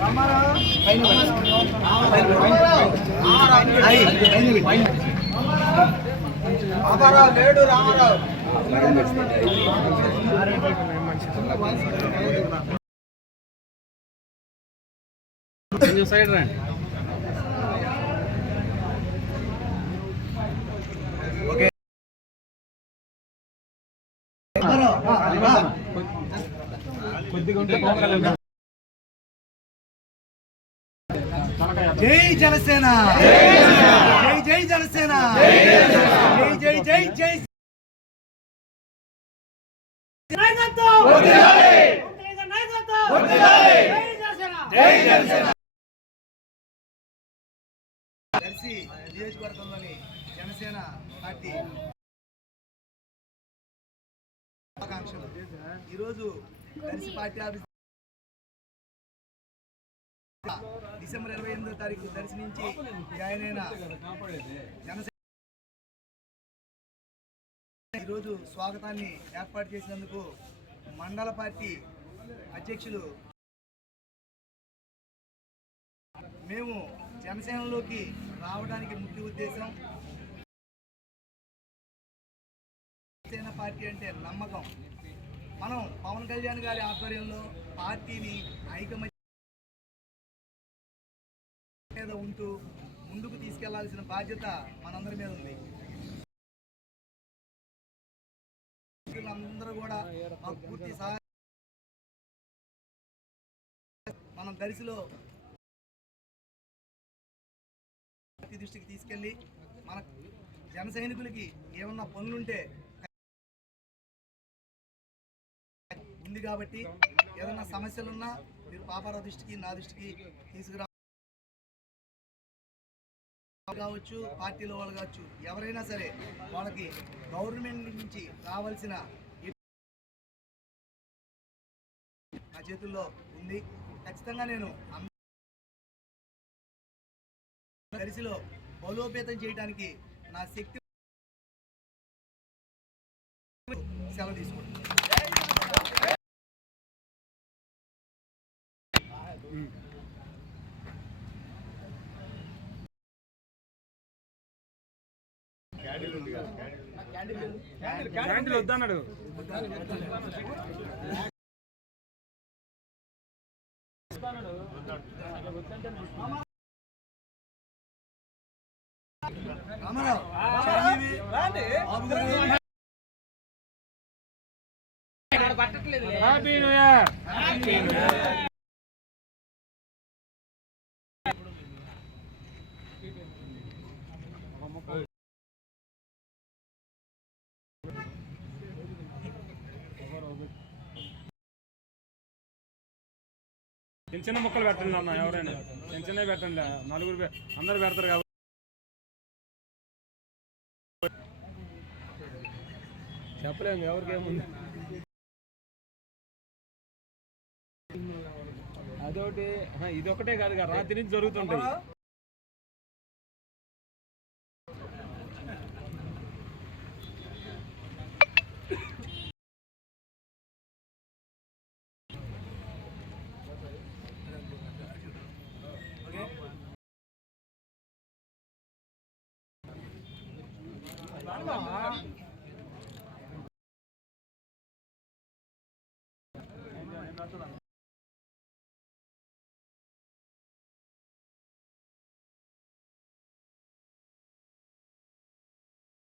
రామారావు. లేడు రామారావు. సైడ్ రండి. జై జనసేన. జై జై జనసేన. జై జై జై జై. దర్శి నియోజకవర్గంలోని జనసేన పార్టీ. ఆకాంక్షలు ఈరోజు కలిసి పార్టీ ఆఫీస్ డిసెంబర్ ఇరవై ఎనిమిదో తారీఖు దర్శనించి జాయిన్ అయిన జనసేన ఈరోజు స్వాగతాన్ని ఏర్పాటు చేసినందుకు మండల పార్టీ అధ్యక్షులు మేము జనసేనలోకి రావడానికి ముఖ్య ఉద్దేశం జనసేన పార్టీ అంటే నమ్మకం. మనం పవన్ కళ్యాణ్ గారి ఆధ్వర్యంలో పార్టీని ఐకమత్య ఉంటూ ముందుకు తీసుకెళ్ళాల్సిన బాధ్యత మనందరి మీద ఉంది. అందరూ కూడా పూర్తి సహాయం మనం దరిశిలో దృష్టికి తీసుకెళ్ళి మన జన సైనికులకి ఏమన్నా పనులుంటే ఉంది కాబట్టి ఏదైనా సమస్యలున్నా మీరు పాపారావు దృష్టికి నా దృష్టికి తీసుకురా కావచ్చు పార్టీలో వాళ్ళు కావచ్చు ఎవరైనా సరే వాళ్ళకి గవర్నమెంట్ నుంచి రావాల్సిన నా చేతుల్లో ఉంది. ఖచ్చితంగా నేను దరిశిలో బలోపేతం చేయడానికి నా శక్తి సెలవు తీసుకుంటున్నాను క్యాంటీన్ వద్దన్నాడు హ్యాపీ న్యూ ఇయర్ చిన్న చిన్న ముక్కలు పెట్టండి అన్న ఎవరైనా. చిన్న చిన్నవి పెట్టండి. నలుగురు అందరు పెడతారు కాబట్టి చెప్పలేము ఎవరికి ఏముంది? అదొకటి ఇదొకటే కాదు కదా రాత్రి నుంచి జరుగుతుంటాయి 干嘛、啊？